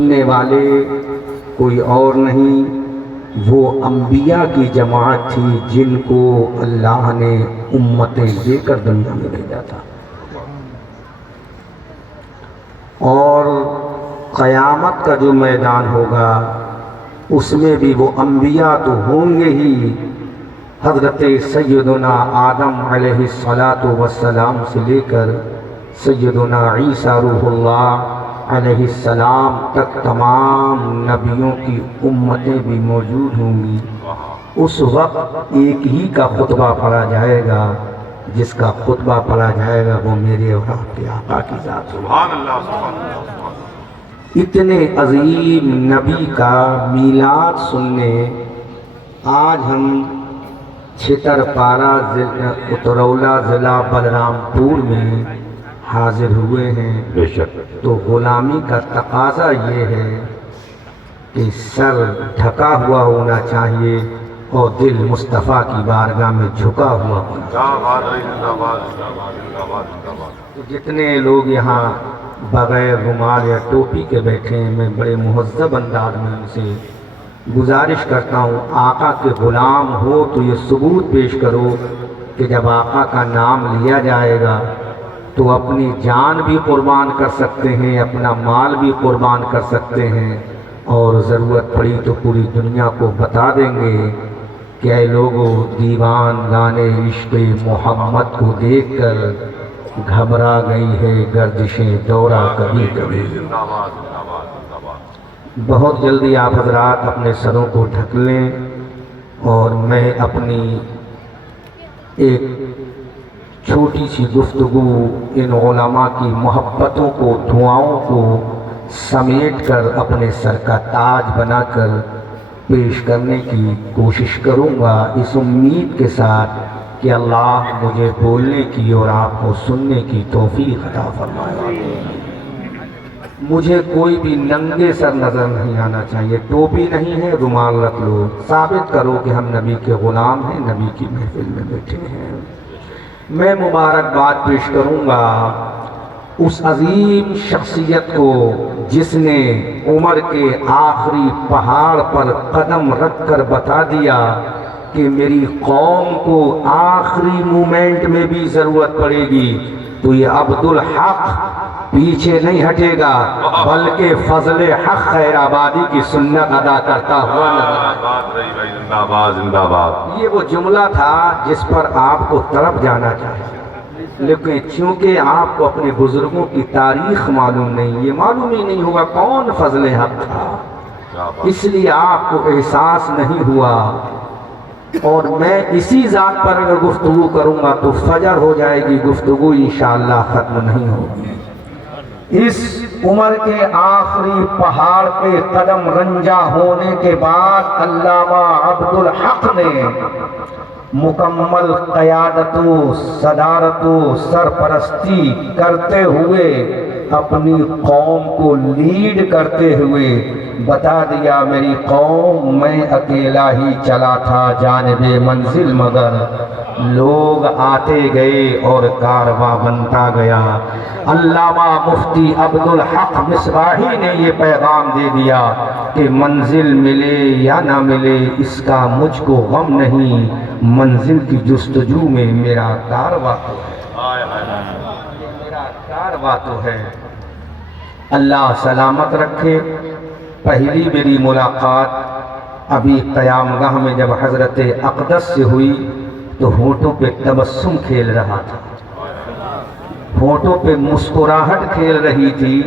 سننے والے کوئی اور نہیں، وہ انبیاء کی جماعت تھی جن کو اللہ نے امتیں دے کر دنیا میں بھیجا تھا، اور قیامت کا جو میدان ہوگا اس میں بھی وہ انبیاء تو ہوں گے ہی، حضرت سیدنا آدم علیہ السلام سے لے کر سیدنا عیسیٰ روح اللہ علیہ السلام تک تمام نبیوں کی امتیں بھی موجود ہوں گی۔ اس وقت ایک ہی کا خطبہ پڑھا جائے گا، جس کا خطبہ پڑھا جائے گا وہ میرے اور آپ کے آقا کی ذات ہے۔ سبحان اللہ، سبحان اللہ، سبحان اللہ۔ اتنے عظیم نبی کا میلاد سننے آج ہم چھترپارہ اترولہ ضلع بلرام پور میں حاضر ہوئے ہیں، بے شک تو غلامی کا تقاضا یہ ہے کہ سر ڈھکا ہوا ہونا چاہیے اور دل مصطفیٰ کی بارگاہ میں جھکا ہوا ہونا چاہیے۔ زندہ باد رہی، زندہ باد، زندہ باد، زندہ باد، زندہ باد۔ تو جتنے لوگ یہاں بغیر رومال یا ٹوپی کے بیٹھے ہیں، میں بڑے مہذب انداز میں ان سے گزارش کرتا ہوں، آقا کے غلام ہو تو یہ ثبوت پیش کرو کہ جب آقا کا نام لیا جائے گا تو اپنی جان بھی قربان کر سکتے ہیں، اپنا مال بھی قربان کر سکتے ہیں، اور ضرورت پڑی تو پوری دنیا کو بتا دیں گے کہ اے لوگو، دیوان گانے عشق محمد کو دیکھ کر گھبرا گئی ہے گردشیں دورہ کبھی کبھی۔ زندہ باد، زندہ باد، زندہ باد۔ بہت جلدی آپ حضرات اپنے سروں کو ڈھک لیں، اور میں اپنی ایک چھوٹی سی گفتگو ان علماء کی محبتوں کو، دعاؤں کو سمیٹ کر اپنے سر کا تاج بنا کر پیش کرنے کی کوشش کروں گا، اس امید کے ساتھ کہ اللہ مجھے بولنے کی اور آپ کو سننے کی توفیق عطا فرمائے۔ مجھے کوئی بھی ننگے سر نظر نہیں آنا چاہیے، ٹوپی نہیں ہے، رومال رکھ لو، ثابت کرو کہ ہم نبی کے غلام ہیں، نبی کی محفل میں بیٹھے ہیں۔ میں مبارکباد پیش کروں گا اس عظیم شخصیت کو جس نے عمر کے آخری پہاڑ پر قدم رکھ کر بتا دیا کہ میری قوم کو آخری مومنٹ میں بھی ضرورت پڑے گی تو یہ عبدالحق پیچھے نہیں ہٹے گا، بلکہ فضل حق خیر آبادی کی سنت ادا کرتا ہوا نظر آئے۔ زندہ باد رہی بھائی، زندہ باد، زندہ باد۔ یہ وہ جملہ تھا جس پر آپ کو طرف جانا چاہیے، لیکن چونکہ آپ کو اپنے بزرگوں کی تاریخ معلوم نہیں، یہ معلوم ہی نہیں ہوگا کون فضل حق تھا، اس لیے آپ کو احساس نہیں ہوا۔ اور میں اسی ذات پر اگر گفتگو کروں گا تو فجر ہو جائے گی، گفتگو انشاءاللہ ختم نہیں ہوگی۔ اس عمر کے آخری پہاڑ پہ قدم رنجا ہونے کے بعد علامہ عبدالحق نے مکمل قیادت و صدارت و سرپرستی کرتے ہوئے اپنی قوم کو لیڈ کرتے ہوئے بتا دیا، میری قوم میں اکیلا ہی چلا تھا جانب منزل، مگر لوگ آتے گئے اور کارواں بنتا گیا۔ علامہ مفتی عبدالحق مصباحی نے یہ پیغام دے دیا کہ منزل ملے یا نہ ملے اس کا مجھ کو غم نہیں، منزل کی جستجو میں میرا کارواں تو ہے، میرا کارواں تو ہے۔ اللہ سلامت رکھے۔ پہلی میری ملاقات ابھی قیام گاہ میں جب حضرت اقدس سے ہوئی تو ہونٹوں پہ تبسم کھیل رہا تھا، ہونٹوں پہ مسکراہٹ کھیل رہی تھی،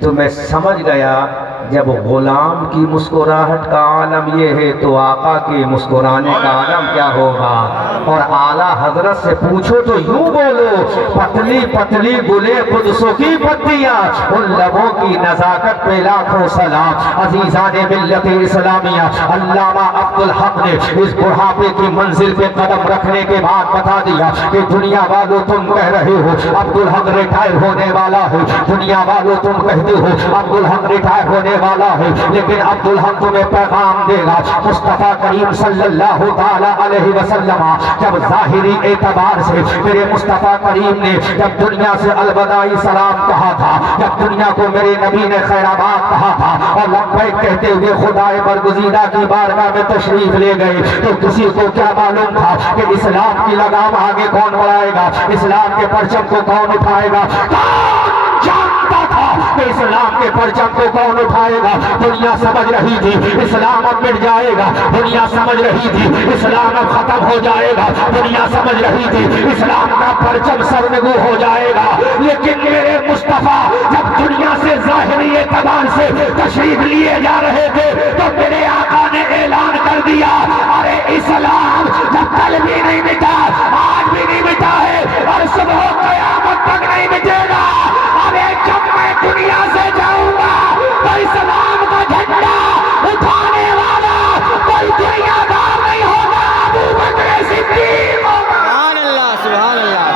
تو میں سمجھ گیا جب غلام کی مسکراہٹ کا عالم یہ ہے تو آقا کے مسکرانے کا عالم کیا ہوگا۔ اور اعلیٰ حضرت سے پوچھو تو یوں بولو، پتلی پتلی گلے قدسوں کی پتیاں، ان لبوں کی نزاکت پہ لاکھوں سلام۔ عزیزان ملت اسلامیہ، علامہ عبدالحق نے اس بڑھاپے کی منزل پہ قدم رکھنے کے بعد بتا دیا کہ دنیا والو تم کہہ رہے ہو عبدالحق ریٹائر ہونے والا ہے، دنیا والو تم کہتے ہو عبدالحق ریٹائر ہونے والا ہے، لیکن عبدالحق تمہیں پیغام دے گا۔ مصطفیٰ کریم صلی اللہ تعالیٰ علیہ وسلم جب ظاہری اعتبار سے میرے مصطفیٰ کریم نے جب دنیا سے الوداعی سلام کہا تھا، جب دنیا کو میرے نبی نے خیر آباد کہا تھا اور لبیک کہتے ہوئے خدائے برگزیدہ کی بارگاہ میں تشریف لے گئے، تو کسی کو کیا معلوم تھا کہ اسلام کی لگام آگے کون بڑھائے گا، اسلام کے پرچم کو کون اٹھائے گا؟ کون جانتا تھا کہ اسلام کے پرچم کو کون اٹھائے گا؟ دنیا سمجھ رہی تھی اسلام اب مٹ جائے گا، دنیا سمجھ رہی تھی اسلام اب ختم ہو جائے گا، دنیا سمجھ رہی تھی اسلام کا پرچم سرنگو ہو جائے گا، لیکن میرے مصطفیٰ جب دنیا سے ظاہری اعتبار سے تشریف لیے جا رہے تھے تو میرے آقا نے اعلان کر دیا، ارے اسلام جب کل بھی نہیں مٹا، آج بھی نہیں مٹا ہے اور صبح قیامت تک نہیں مٹے گا۔ ارے جب میں دنیا سے جاؤں گا تو اسلام کا جھنڈا اٹھانے والا کوئی دنیا دار نہیں ہوگا، ابو بکر صدیق ہوگا۔ سبحان اللہ سبحان اللہ۔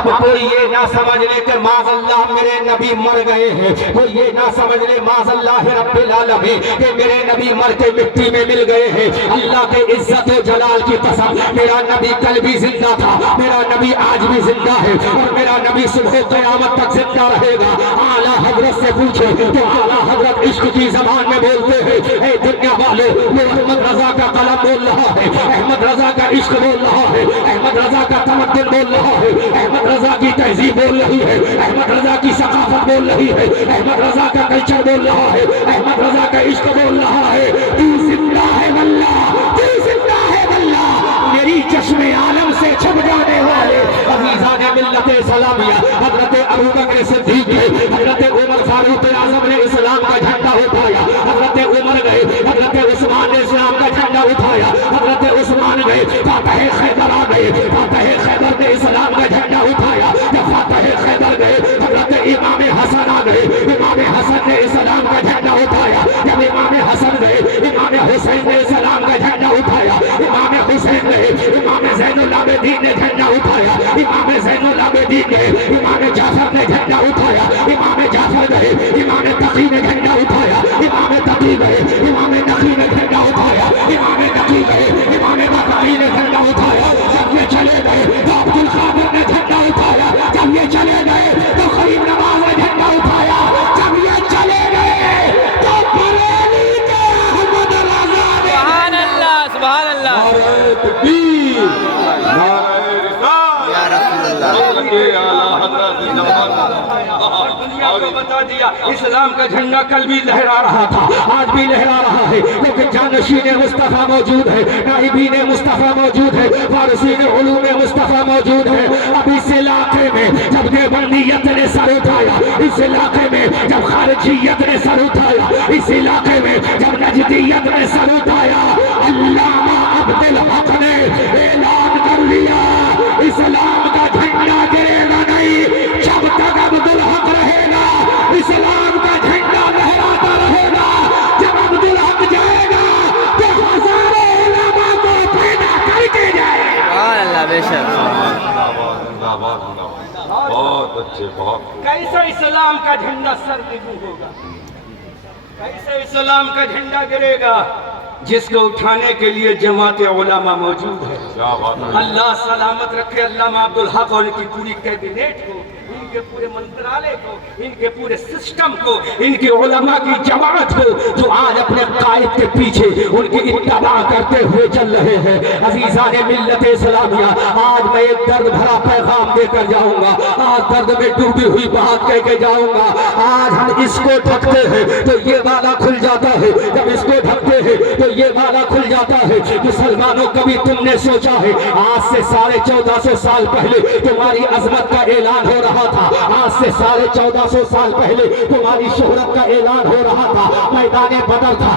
اب کوئی یہ نہ سمجھ لے کہ معاذ اللہ میرے نبی مر گئے ہیں، کوئی یہ نہ سمجھ لے معاذ اللہ رب العالمین کہ میرے نبی مر کے مٹی میں مل گئے ہیں۔ اللہ کے عزت و جلال کی قسم، میرا نبی کل بھی زندہ تھا، میرا نبی آج بھی زندہ ہے اور میرا نبی صبح قیامت تک زندہ رہے گا۔ اعلیٰ حضرت سے پوچھے تو اعلیٰ حضرت عشق کی زبان میں بولتے ہیں، اے دنیا والے یہ احمد رضا کا قلم بول رہا ہے، احمد رضا کا عشق بول رہا ہے، احمد رضا کا تمدن بول رہا ہے، احمد رضا کی تہذیب بول رہی ہے، احمد رضا کی ثقافت بول رہی ہے، احمد رضا کا کلچر بول رہا ہے، احمد رضا کا عشق بول رہا ہے۔ تو زندہ ہے واللہ، تو زندہ ہے واللہ، میری چشم عالم سے چھپ جانے والے عزیزان ملت اسلامیہ حضرت ابوبکر صدیق نے، حضرت عمر فاروق اعظم نے اسلام کا جھنڈا اٹھایا، حضرت عمر گئے، حضرت عثمان نے اسلام کا جھنڈا اٹھایا، حضرت عثمان گئے، فاتح خیبر آ گئے، فاتح خیبر نے اسلام کا جھنڈا اٹھایا، جب فاتح خیبر گئے حضرت امام حسن آ گئے، امام حسن نے اسلام کا جھنڈا اٹھایا، جب امام حسن گئے امام حسین نے اسلام کا جھنڈا اٹھایا، امام حسین گئے امام زین العابدین نے جھنڈا اٹھایا، امام زین العابدین گئے امام جعفر نے جھنڈا اٹھایا، امام جعفر گئے امام تقی نے جھنڈا اٹھایا، امام تقی گئے امام نقی نے جھنڈا اٹھایا، امام نقی گئے امام بقائی نے جھنڈا اٹھایا، جب یہ چلے گئے تو عبد القادر نے جھنڈا اٹھایا، جب یہ چلے گئے تو غریب نواز نے جھنڈا اٹھایا، جب یہ چلے گئے تو بریلی کے احمد رضا نے سبحان اللہ سبحان اللہ۔ نعرہ تکبیر، نعرہ رسالت، یا رسول اللہ۔ یہ اعلیٰ حضرت زندہ اور دنیا کو بتا دیا اسلام کا جھنڈا کل بھی لہرا رہا تھا، آج بھی لہرا رہا ہے، لیکن جانشین مصطفیٰ موجود ہے، نائبین مصطفیٰ موجود ہے، وارثین علوم مصطفیٰ موجود ہے۔ اب اس علاقے میں جب دیوبندیت نے سر اٹھایا، اس علاقے میں جب خارجیت نے سر اٹھایا، اس علاقے میں جب نجدیت نے سر اٹھایا، علامہ عبدالحق نے اعلان کر لیا اسلام کا جھنڈا گرے گا نہیں جب تک عبدالحق رہے گا، اسلام کا جھنڈا لہراتا رہے گا، جب عبدالحق جائے گا تو ہزاروں علماء کو پیدا کر کے جائے گا۔ سبحان اللہ بے شک۔ زندہ باد، زندہ باد، بہت اچھے، بہت کیسے اسلام کا جھنڈا سر نگو ہوگا، کیسے اسلام کا جھنڈا گرے گا؟ جس کو اٹھانے کے لیے جماعت علماء موجود ہے۔ کیا بات ہے۔ اللہ سلامت رکھے علامہ عبدالحق اور ان کی پوری کیبنیٹ کو، ان کے پورے منترالے کو، ان کے پورے سسٹم کو، ان کے علماء کی جماعت کو جو آج اپنے قائد کے پیچھے ان کی اتباع کرتے ہوئے چل رہے ہیں۔ عزیزان ملت اسلامیہ، آج میں ایک درد بھرا پیغام دے کر جاؤں گا، آج درد میں ڈوبی ہوئی بات کہہ کے جاؤں گا۔ آج ہم اس کو ڈھکتے ہیں تو یہ والا کھل جاتا ہے، جب اس کو ڈھکتے ہیں تو یہ والا کھل جاتا ہے۔ مسلمانوں کبھی تم نے سوچا ہے آج سے 1450 سال پہلے تمہاری عظمت کا اعلان ہو رہا تھا، آج سے 1450 سال پہلے تمہاری شہرت کا اعلان ہو رہا تھا، میدان بدر تھا،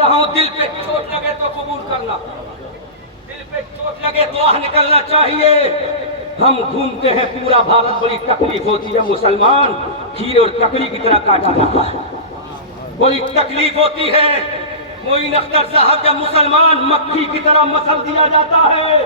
رہا ہوں دل پہ چوٹ لگے تو قبول کرنا، دل پہ چوٹ لگے تو آہ نکلنا چاہیے۔ ہم گھومتے ہیں پورا بھارت، بڑی تکلیف ہوتی ہے، مسلمان کھیرے اور ککڑی کی طرح کاٹا جاتا ہے، بڑی تکلیف ہوتی ہے۔ معین اختر صاحب جب مسلمان مکھی کی طرح مسل دیا جاتا ہے،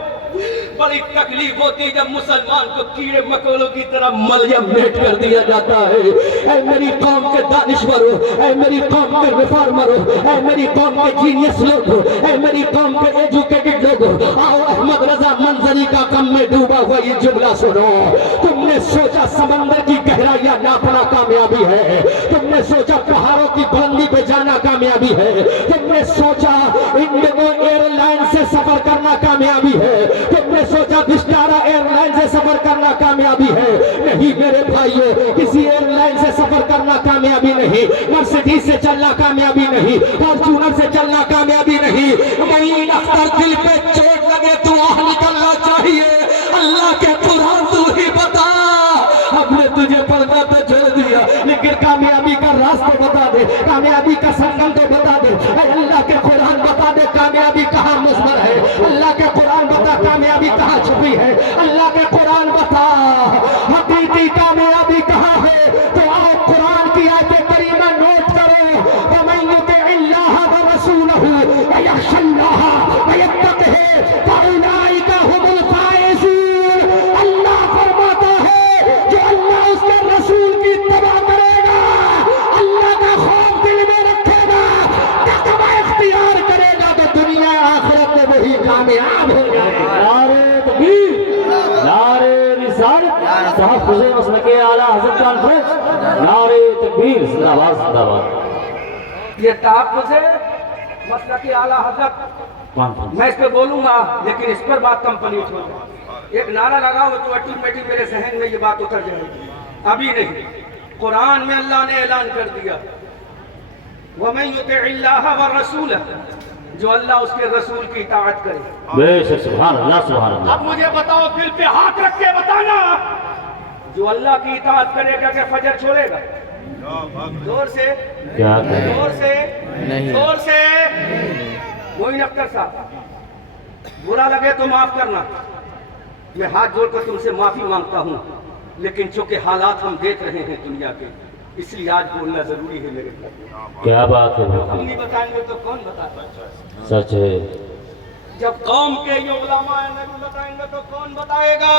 بڑی تکلیف ہوتی ہے جب مسلمان کو کیڑے مکوڑوں کی طرح ملیم میٹ کر دیا جاتا ہے۔ اے میری قوم کے دانشورو، اے میری قوم کے ریفارمرو، اے میری قوم کے جینیس لوگو، اے میری قوم کے ایجوکیٹڈ لوگو، آؤ احمد رضا منظری کا غم میں ڈوبا ہوا یہ جملہ سنو۔ تم نے سوچا سمندر کی گہرائیاں ناپنا کامیابی ہے، تم نے سوچا پہاڑوں کی بلندی پہ جانا کامیابی ہے، تم نے سوچا انڈیگو ایئر لائن سے سفر کرنا کامیابی ہے، تم نے سوچا وسٹارا ایئر لائن سے سفر کرنا کامیابی ہے۔ نہیں میرے بھائیو، کسی ایئر لائن سے سفر کرنا کامیابی نہیں، مرسیڈیز سے چلنا کامیابی نہیں، فارچونر سے چلنا کامیابی نہیں۔ معین اختر دل پہ چوٹ لگے تو آہ نکلنا چاہیے۔ اللہ کے قرآن تو ہی بتا، ہم نے تجھے پڑھنا تو چھوڑ دیا، لیکن کامیابی کا راستہ بتا دے، کامیابی کا سنگم تو بتا دے۔ اے اللہ کے قرآن بتا دے کامیابی کہاں مضمر ہے، اللہ کے قرآن بتا کامیابی کہاں چھپی ہے، اللہ کے قرآن بتا حقیقی کامیابی کہاں ہے۔ تو آؤ قرآن کی آیت کریمہ نوٹ کرو، وَمَن يُطِعِ اللَّهَ وَرَسُولَهُ وَيَخْشَ اللَّهَ وَيَتَّقْهِ فَأُولَٰئِكَ هُمُ الْفَائِزُونَ۔ اللہ فرماتا ہے جو اللہ اس کے رسول کی اتباع کرے گا، اللہ کا خوف دل میں رکھے گا، تقوی اختیار کرے گا، تو دنیا آخرت میں وہی کامیاب ہو جائے گا۔ نعرہ تکبیر، نعرہ رسالت، صاحب حسین مسلک اعلیٰ حضرت کانفرنس، نعرہ تکبیر، زندہ باد زندہ باد یہ تحفظ ہے مسلک اعلیٰ حضرت، کانفرنس۔ میں اس پہ بولوں گا لیکن اس پر بات کمپلیٹ ہو جائے۔ ایک نعرہ لگاؤ تو آٹومیٹک میرے ذہن میں یہ بات اتر جائے گی، ابھی نہیں۔ قرآن میں اللہ نے اعلان کر دیا وَمَن يُطِعِ اللَّهَ وَالرَّسُولَ، جو اللہ اس کے رسول کی اطاعت کرے۔ بے شک سبحان اللہ سبحان اللہ۔ اب مجھے بتاؤ، دل پہ ہاتھ رکھ کے بتانا، جو اللہ کی اطاعت کرے گا کہ فجر چھوڑے گا؟ زور سے، کیا کہیں زور سے، نہیں۔ زور سے۔ معین اختر صاحب، برا لگے تو معاف کرنا، میں ہاتھ جوڑ کر تم سے معافی مانگتا ہوں، لیکن چونکہ حالات ہم دیکھ رہے ہیں دنیا کے، اس لیے آج بولنا ضروری ہے میرے بھائی۔ کیا بات ہے، ہم نہیں بتائیں گے تو کون بتائے گا؟ سچ ہے۔ جب قوم کے یہ علماء نہیں بتائیں گے تو کون بتائے گا؟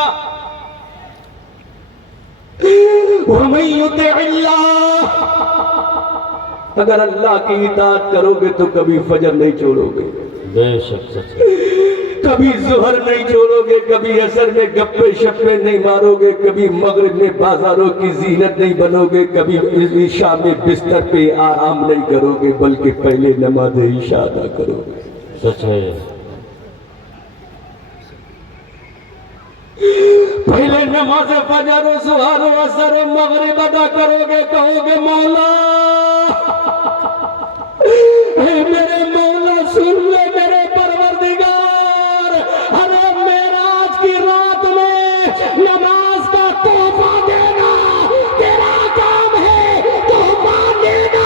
وَمَن يُطِعِ اللَّهَ، اگر اللہ کی اطاعت کرو گے تو کبھی فجر نہیں چھوڑو گے، بے شک سچ ہے۔ کبھی ظہر نہیں چھوڑو گے، کبھی عصر میں گپے شپے نہیں مارو گے، کبھی مغرب میں بازاروں کی زینت نہیں بنو گے، کبھی عشاء میں بستر پہ آرام نہیں کرو گے، بلکہ پہلے نماز عشاء ادا کرو گے۔ سچ ہے۔ پہلے نماز فجر و ظہر و عصر و مغرب ادا کرو گے، کہو گے مولا اے میرے مولا سن لے میرے پروردگار، ارے معراج کی رات میں نماز کا تحفہ دینا تیرا کام ہے، تحفہ دینا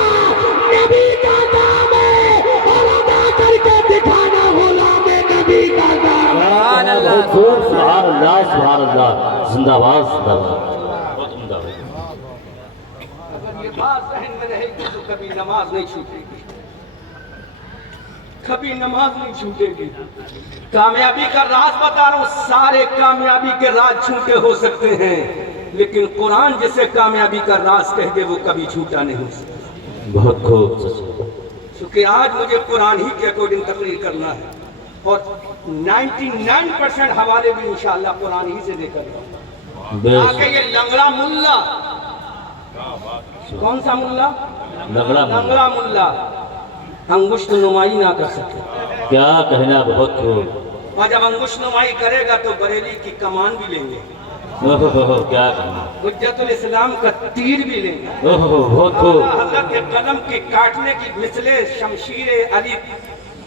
نبی کا کام ہے، اور ادا کر کے دکھانا غلام نبی کا کام ہے۔ سبحان اللہ، خوب سبحان اللہ سبحان اللہ، زندہ باد زندہ باد، بہت عمدہ ہے۔ اگر یہ بات ذہن میں رہے گی تو کبھی نماز نہیں چھوٹے گی، کبھی نماز نہیں چھوٹے گی۔ کامیابی کا راز بتا رہا ہوں، سارے کامیابی کے راز چھوٹے ہو سکتے ہیں، لیکن قرآن جسے کامیابی کا راز کہہ دے وہ کبھی چھوٹا نہیں ہو سکتا۔ بہت خوب سچ ہے۔ چونکہ آج مجھے قرآن ہی کے اکارڈنگ تقریر کرنا ہے، اور 99% حوالے بھی انشاءاللہ قرآن ہی سے دے کر رہا بے ہوں۔ آگے شک یہ لنگڑا ملا، کون سا ملا؟ لنگڑا ملا۔ لنگڑا ملا انگشت نمائی نہ کر سکے، کیا کہنا، بہت خوب۔ اور جب انگشت نمائی کرے گا تو بریلی کی کمان بھی لیں گے، اوہ کیا کہنا، حجت الاسلام کا تیر بھی لیں گے، اوہ بہت خوب۔ حضرت کے قلم کے کاٹنے کی مثلے شمشیر علی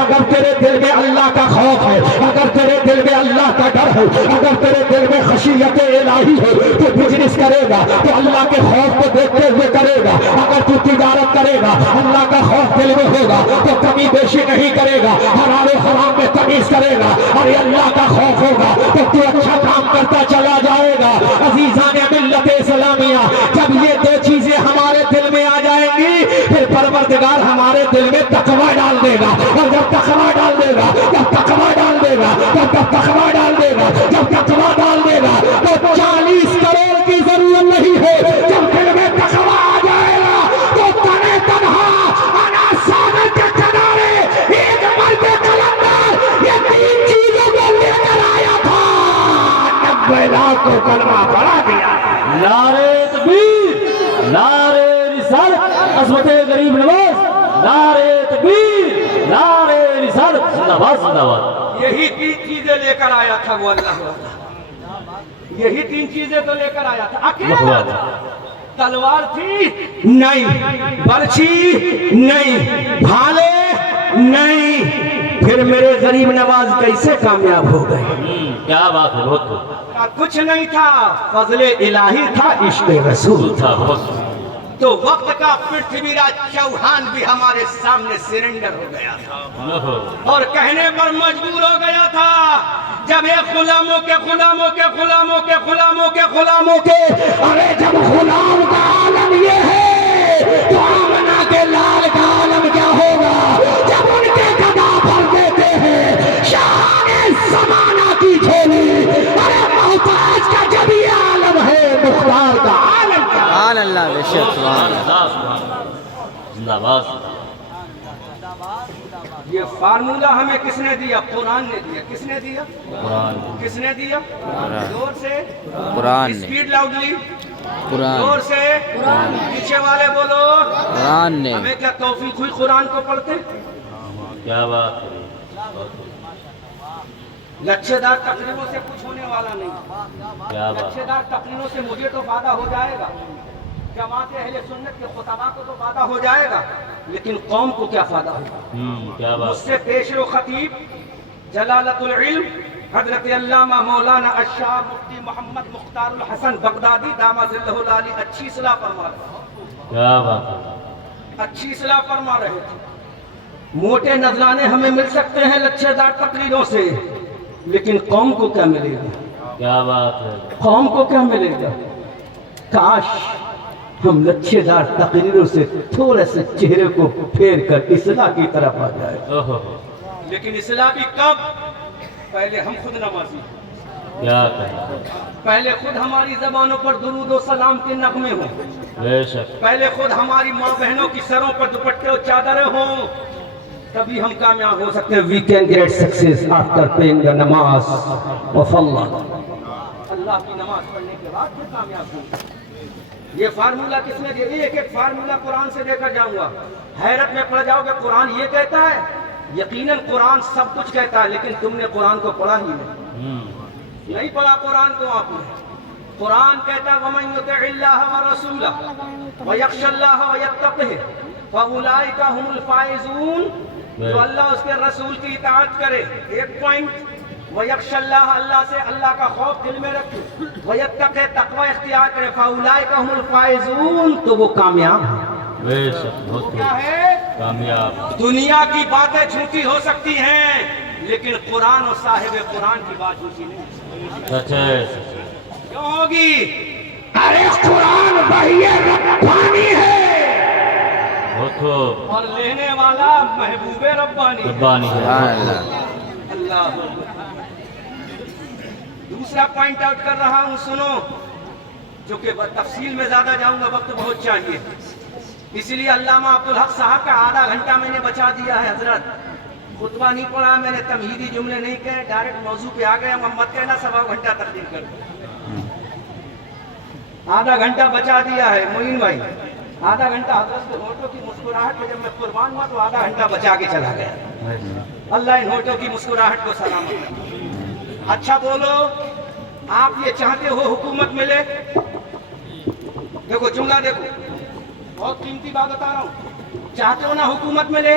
اگر تیرے دل میں اللہ کا خوف ہے، اگر تیرے دل میں اللہ کا ڈر ہے، اگر تیرے دل میں خشیت الہی ہے تو بزنس کرے گا تو اللہ کے خوف کو دیکھتے ہوئے کرے گا، اگر تو تجارت کرے گا اللہ کا خوف دل میں ہوگا تو کمی بیشی نہیں کرے گا، حلال و حرام میں تمیز کرے گا، اور اللہ کا خوف ہوگا تو اچھا کام کرتا چلا جائے گا۔ عزیزان ملت اسلامیہ، جب یہ دو چیزیں ہمارے دل میں آ جائیں گی پھر پروردگار ہمارے دل میں تقوی ڈال دے گا، اور جب تقوی ڈال دے گا، جب تقوی ڈال دے گا، جب تقوی ڈال دے گا، جب تقوی ڈال دے گا تو 40 کروڑ کی ضرورت نہیں ہے، جب دل میں تقوی آ جائے گا تو تنے تنہا انا ساگر کے کنارے ایک مرد کلندر یہ 3 چیزوں کو لے کر آیا تھا، 90 لاکھ کو کلمہ پڑھا دیا۔ نعرے تکبیر، نعرے رسالت، عظمت غریب نواز، نعرے تکبیر، نعرے رسالت، زندہ باد زندہ باد۔ یہی 3 چیزیں لے کر آیا تھا وہ اللہ والا، یہی 3 چیزیں تو لے کر آیا تھا، اکیلا تھا۔ تلوار تھی نہیں، برچھی نہیں، بھالے نہیں، پھر میرے غریب نواز کیسے کامیاب ہو گئے؟ کیا بات ہے، بہت خوب کچھ نہیں تھا، فضل الہی تھا، عشق رسول تھا۔ تو وقت کا پرتھوی راج چوہان بھی ہمارے سامنے سرنڈر ہو گیا تھا اور کہنے پر مجبور ہو گیا تھا، جب یہ غلاموں کے غلاموں کے غلاموں کے غلاموں کے غلاموں کے، ارے جب غلام کا عالم یہ ہے تو آمنہ کے لال کا عالم کیا ہوگا؟ جب ان کے گدا بھر دیتے ہیں شان زمانہ کی جھولی، ارے محتاج کا جب یہ عالم ہے مختار کا عالم کیا؟ سبحان اللہ، بے شک سبحان اللہ۔ زندہ باد۔ یہ فارمولہ ہمیں کس نے دیا؟ قرآن نے دیا۔ کس نے دیا؟ قرآن کس نے دیا؟ زور سے، قرآن نے، اسپیڈ لاؤڈلی، قرآن زور سے، پیچھے والے بولو۔ قرآن نے۔ ہمیں کیا توفیق ہوئی قرآن کو پڑھتے؟ کیا بات ہے، لچھے دار تقریروں سے کچھ ہونے والا نہیں، کیا بات، لچھے دار تقریروں سے مجھے تو فائدہ ہو جائے گا، جماعت اہل سنت کے خطبہ کو تو فائدہ ہو جائے گا، لیکن قوم کو کیا فائدہ ہوگا؟ کیا مجھ بات، سے پیشرو خطیب جلالت العلم حضرت علامہ مولانا الشاہ مفتی محمد مختار الحسن بغدادی دامہ ظلہ العالی اچھی اصلاح فرما رہے کیا بات ہے، تھے، اچھی اصلاح فرما رہے تھے۔ موٹے نذرانے ہمیں مل سکتے ہیں لچھے دار تقریروں سے، لیکن قوم کو کیا ملے گا؟ کیا بات ہے، قوم کو کیا ملے گا؟ کاش ہم لچھے دار تقریروں سے تھوڑے سے چہرے کو پھیر کر اصلاح کی طرف آ جائے، اوہ، لیکن اصلاح بھی کب؟ پہلے ہم خود نمازی، کیا کہنا، پہلے خود ہماری زبانوں پر درود و سلام کے نغمے ہوں، بے شک، پہلے خود ہماری ماں بہنوں کی سروں پر دوپٹے اور چادریں ہوں، تبھی ہم کامیاب ہو سکتے ہیں۔ We can get success after praying the namaz of Allah۔ اللہ کی نماز پڑھنے کے بعد پھر کامیاب ہوں۔ یہ فارمولہ کس نے دیا؟ ایک ایک فارمولہ قرآن سے دے کر جاؤں گا، حیرت میں پڑ جاؤ گے۔ قرآن یہ کہتا ہے، یقیناً قرآن سب کچھ کہتا ہے، لیکن تم نے قرآن کو پڑھا ہی نہیں پڑھا قرآن کو آپ نے۔ قرآن کہتا ہے وَمَن يُطِعِ اللَّهَ وَرَسُولَهُ وَيَخْشَ اللَّهَ وَيَتَّقِهِ فَأُولَٰئِكَ هُمُ الْفَائِزُونَ۔ جو اللہ اس کے رسول کی اطاعت کرے، ایک پوائنٹ، وَيَخْشَ اللَّهَ، اللہ سے اللہ کا خوف دل میں رکھے، وَيَتَّقِ، تقوی اختیار کرے، فَأُولَٰئِكَ هُمُ الْفَائِزُونَ، تو وہ کامیاب ہیں۔ بے شک، بہت کیا خوب، ہے؟ کامیاب، دنیا کی باتیں جھوٹی ہو سکتی ہیں، لیکن قرآن اور صاحب قرآن کی بات جھوٹی نہیں سچ ہے، سچ ہے، کیوں ہوگی؟ ارے قرآن وحی ربانی ہے، بہت خوب، اور لینے والا محبوب ربانی ہے۔ ربانی ہے، سبحان اللہ۔ اللہ دوسرا پوائنٹ آؤٹ کر رہا ہوں، سنو، جو کہ تفصیل میں زیادہ جاؤں گا، وقت بہت چاہیے، اسی لیے علامہ عبدالحق صاحب کا آدھا گھنٹہ میں نے بچا دیا ہے۔ حضرت خطبہ نہیں پڑھا میں نے، تمہیدی جملے نہیں کہے، ڈائریکٹ موضوع پہ آ گیا، محمد کہنا سوا گھنٹہ تقدیم کر دیا، آدھا گھنٹہ بچا دیا ہے معین بھائی، آدھا گھنٹہ حضرت کے ہوٹوں کی مسکراہٹ میں جب میں قربان ہوا تو آدھا گھنٹہ بچا کے چلا گیا۔ اللہ ان ہوٹوں کی مسکراہٹ کو سلامت کرے۔ اچھا بولو، آپ یہ چاہتے ہو حکومت ملے؟ دیکھو جملہ دیکھو، بہت قیمتی بات بتا رہا ہوں، چاہتے ہو نا حکومت ملے؟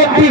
MP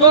2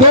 2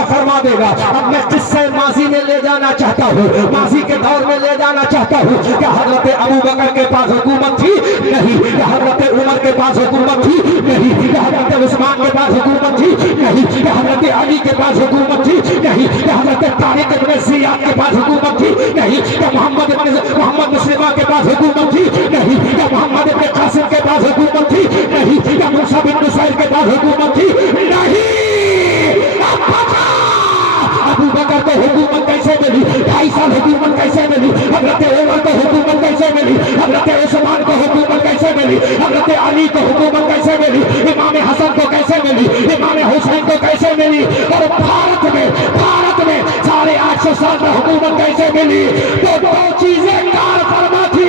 فیصلہ فرما دے گا. اب میں قصے ماضی میں لے جانا چاہتا ہوں, ماضی کے دور میں لے جانا چاہتا ہوں. کیا حضرت ابو بکر کے پاس حکومت تھی؟ نہیں. کیا حضرت عمر کے پاس حکومت تھی؟ نہیں. کیا حضرت عثمان کے پاس حکومت تھی؟ نہیں. کیا حضرت علی کے پاس حکومت تھی؟ نہیں. کیا حضرت طارق بن زیاد کے پاس حکومت تھی؟ نہیں. کیا محمد مسلمہ کے پاس حکومت تھی؟ نہیں. کیا محمد ابن قاسم کے پاس حکومت تھی؟ نہیں. کیا موسیٰ بن نصیر کے پاس حکومت تھی؟ نہیں. ابو بکر کو حکومت کیسے ملی؟ 2.5 سال حکومت کیسے ملی؟ حضرت عمر کو حکومت کیسے ملی؟ حضرت عثمان کو حکومت کیسے ملی؟ حضرت علی کو حکومت کیسے ملی؟ امام حسن کو کیسے ملی؟ امام حسین کو کیسے ملی؟ اور بھارت میں 850 سال میں حکومت کیسے ملی؟ تو 2 چیزیں کار فرما تھی.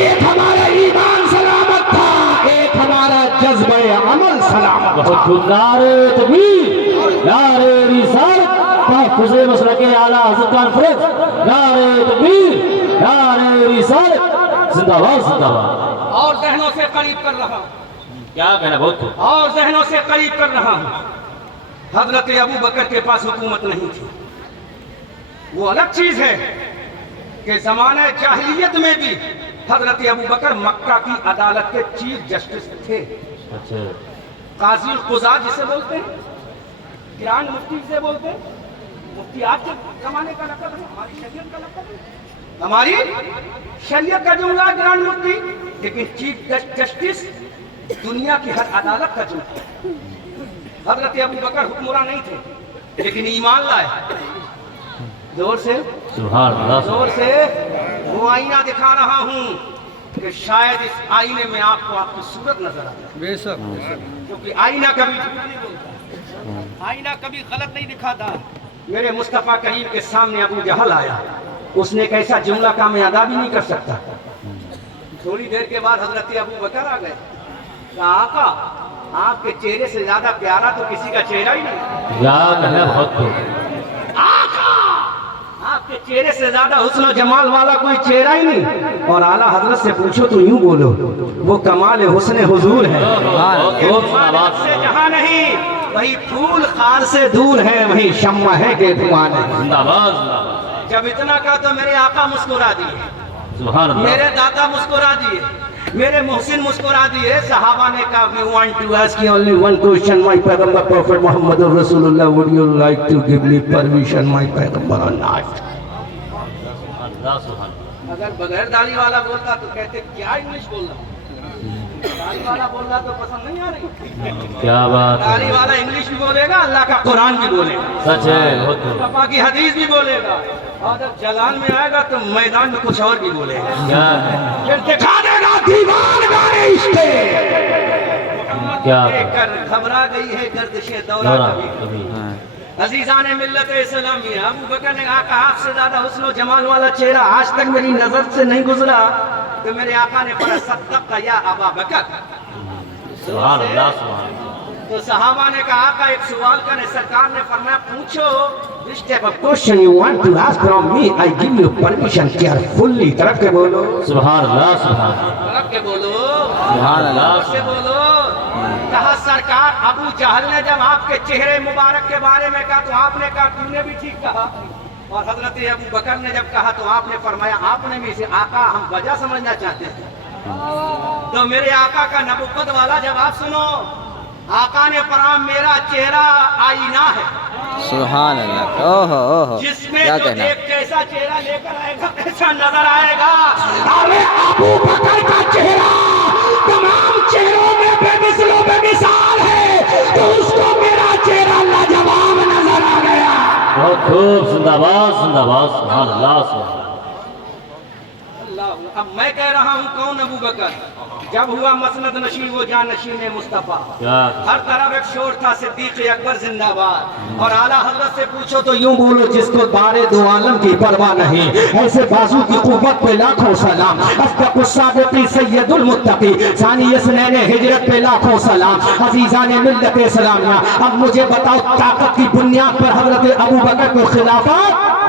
ایک ہمارا ایمان سلامت تھا, ایک ہمارا جذبہ عمل سلامت تھا. بہت خوب. نعرہ تکبیر, نعرہ رسالت, تحفظ مسلک اعلیٰ حضرت کانفرنس, نعرہ تکبیر, نعرہ رسالت, زندہ باد زندہ باد. اور ذہنوں سے قریب کر رہا ہوں, کیا کہنا, بہت خوب. اور ذہنوں سے قریب کر رہا ہوں. حضرت ابو بکر کے پاس حکومت نہیں تھی. وہ الگ چیز ہے کہ زمانہ جاہلیت میں بھی حضرت ابو بکر مکہ کی عدالت کے چیف جسٹس تھے. اچھا, قاضی القضاء جسے بولتے ہیں, گرانڈ مفتی جسے بولتے ہیں. مفتی آج کے زمانے کا لقب ہے, ہماری شریعت کا لقب ہے, ہماری شریعت کا جملہ گرانڈ مفتی. لیکن چیف جسٹس دنیا کی ہر عدالت کا جملہ ہے. حضرت ابو بکر حکمراں نہیں تھے لیکن ایمان لائے. زور سے, سبحان اللہ. زور سے. وہ آئینہ دکھا رہا ہوں کہ شاید اس آئینے میں آپ کو آپ کی صورت نظر آئے. بے شک. کیونکہ آئینہ کبھی جھوٹ نہیں بولتا, آئینہ کبھی غلط نہیں دکھاتا. میرے مصطفیٰ کریم کے سامنے ابو جہل آیا, اس نے ایک ایسا جملہ کا میں ادا بھی نہیں کر سکتا. تھوڑی دیر کے بعد حضرت ابو بکر آ گئے. کہا آقا آپ کے چہرے سے زیادہ پیارا تو کسی کا چہرہ ہی نہیں. کیا کہنا, بہت خوب. آقا آپ کے چہرے سے زیادہ حسن و جمال والا کوئی چہرہ ہی نہیں. اور اعلیٰ حضرت سے پوچھو تو یوں بولو, وہ کمال حسن حضور ہے. کمال سے جہاں نہیں, وہی پھول خار سے دور ہے, وہی شمع ہے کہ دھواں ہے. زندہ باد زندہ باد. جب اتنا کہا تو میرے آقا مسکرا دیے, سبحان اللہ. میرے دادا مسکرا دیے, میرے محسن مسکرا دیے. صحابہ نے کہا we want to ask you only one question, my پیغمبر prophet محمد رسول اللہ, would you like to give me permission my پیغمبر or not? اللہ سبحان اللہ. اگر بغیر داڑھی والا بولتا تو کہتے کیا انگلش بول رہا, داڑھی والا بول رہا تو پسند نہیں آ رہی. کیا بات ہے, داڑھی والا انگلش بھی بولے گا, اللہ کا قرآن بھی بولے گا, سچ ہے, بہت خوب. پاپا کی حدیث بھی بولے گا, اور جب جلال میں آئے گا تو میدان میں کچھ اور بھی بولے گا. کیا ہے, پھر دکھا دے گا دیوان گانے عشق کیا دیکھ کر گھبرا گئی ہے گردش دورہ کبھی. کبھی. عزیزان ملت اسلامیہ, ابو بکر نے کہا کہ آپ سے زیادہ حسن و جمال والا چہرہ آج تک میری نظر سے نہیں گزرا. تو میرے آقا نے پڑھا صدقت یا ابا بکر. سبحان اللہ سبحان اللہ. تو صحابہ نے کہا کہ ایک سوال کرے. سرکار نے فرمایا پوچھو. This type of question you want to ask from me, I give you permission carefully. طرف کے بولو, سبحان اللہ سبحان اللہ. طرف کے بولو, سبحان اللہ. سے بولو. کہا سرکار ابو جہل نے جب آپ کے چہرے مبارک کے بارے میں کہا تو آپ نے کہا تم نے بھی ٹھیک کہا. اور حضرت ابو بکر نے جب کہا تو آپ نے فرمایا آپ نے بھی اسے آقا ہم وجہ سمجھنا چاہتے ہیں. تو میرے آقا کا نبوت والا جواب سنو. آقا نے فرمایا میرا چہرہ آئینہ ہے, سبحان اللہ. اوہ اوہ, جس میں کیا جو کہنا. ایک جیسا چہرہ لے کر آئے گا ایسا نظر آئے گا. ارے ابو بکر کا چہرہ تمام چہروں میں بے مثل و بے مثال ہے, تو اس کو میرا چہرہ لاجواب نظر آ گیا. بہت خوب, زندہ باد زندہ باد. سبحان اللہ سبحان اللہ. اب میں کہہ رہا ہوں کون ابو بکر. جب ہوا مسند نشین وہ جان نشین مصطفیٰ, ہر طرف ایک شور تھا صدیق اکبر زندہ باد. اور اعلیٰ حضرت سے پوچھو تو یوں بولو جس کو بارے دو عالم کی پرواہ نہیں, ایسے بازو کی قوت پہ لاکھوں سلام. اصدق الصادقی سید المتقی ثانی اثنین ہجرت پہ لاکھوں سلام. عزیزان ملت اسلامیہ اب مجھے بتاؤ تاقت کی بنیاد پر حضرت ابو بکر کو خلافت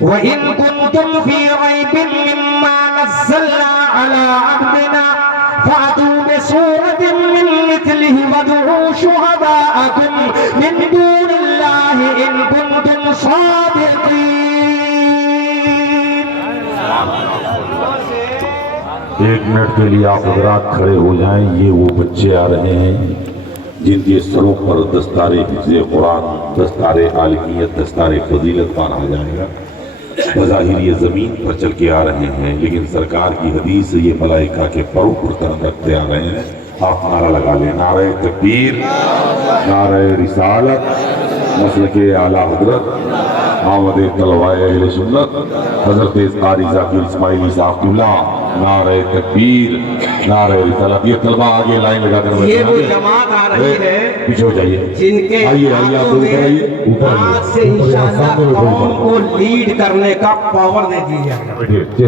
وَإِن كُنتُمْ فِي رَيْبٍ مِّمَّا نَزَّلْنَا عَلَىٰ عَبْدِنَا فَأْتُوا بِسُورَةٍ مِّن مِّثْلِهِ وَادْعُوا شُهَدَاءَكُم مِّن دُونِ اللَّهِ إِن كُنتُمْ صَادِقِينَ۔ 1 منٹ کے لیے آپ حضرات کھڑے ہو جائیں۔ یہ وہ بچے آ رہے ہیں جن کے سروں پر دستار حفظ قرآن، دستار عالمیت، دستار فضیلت پہنا جائے گا۔ بظاہر یہ زمین پر چل کے آ رہے ہیں، لیکن سرکار کی حدیث یہ ملائکہ کے پروں پر تن رکھتے آ رہے ہیں۔ آپ نعرہ لگا لیں، نعرہ تکبیر، نعرہ رسالت، مسلک اعلیٰ حضرت، آمد طلبائے اہل سنت، حضرت قاری ذاکر اسماعیلی صاحب قبلہ، نعرہ تکبیر، نعرہ رسالت۔ یہ طلبہ آگے لائن لگا کر یہ وہ جماعت آ رہی ہے پیچھے ہو جائیے، جن کے آئیے آپ اوپر آئیے، اوپر آج سے انشاءاللہ قوم کو لیڈ کرنے کا پاور دے دی جائے گا۔ آئیے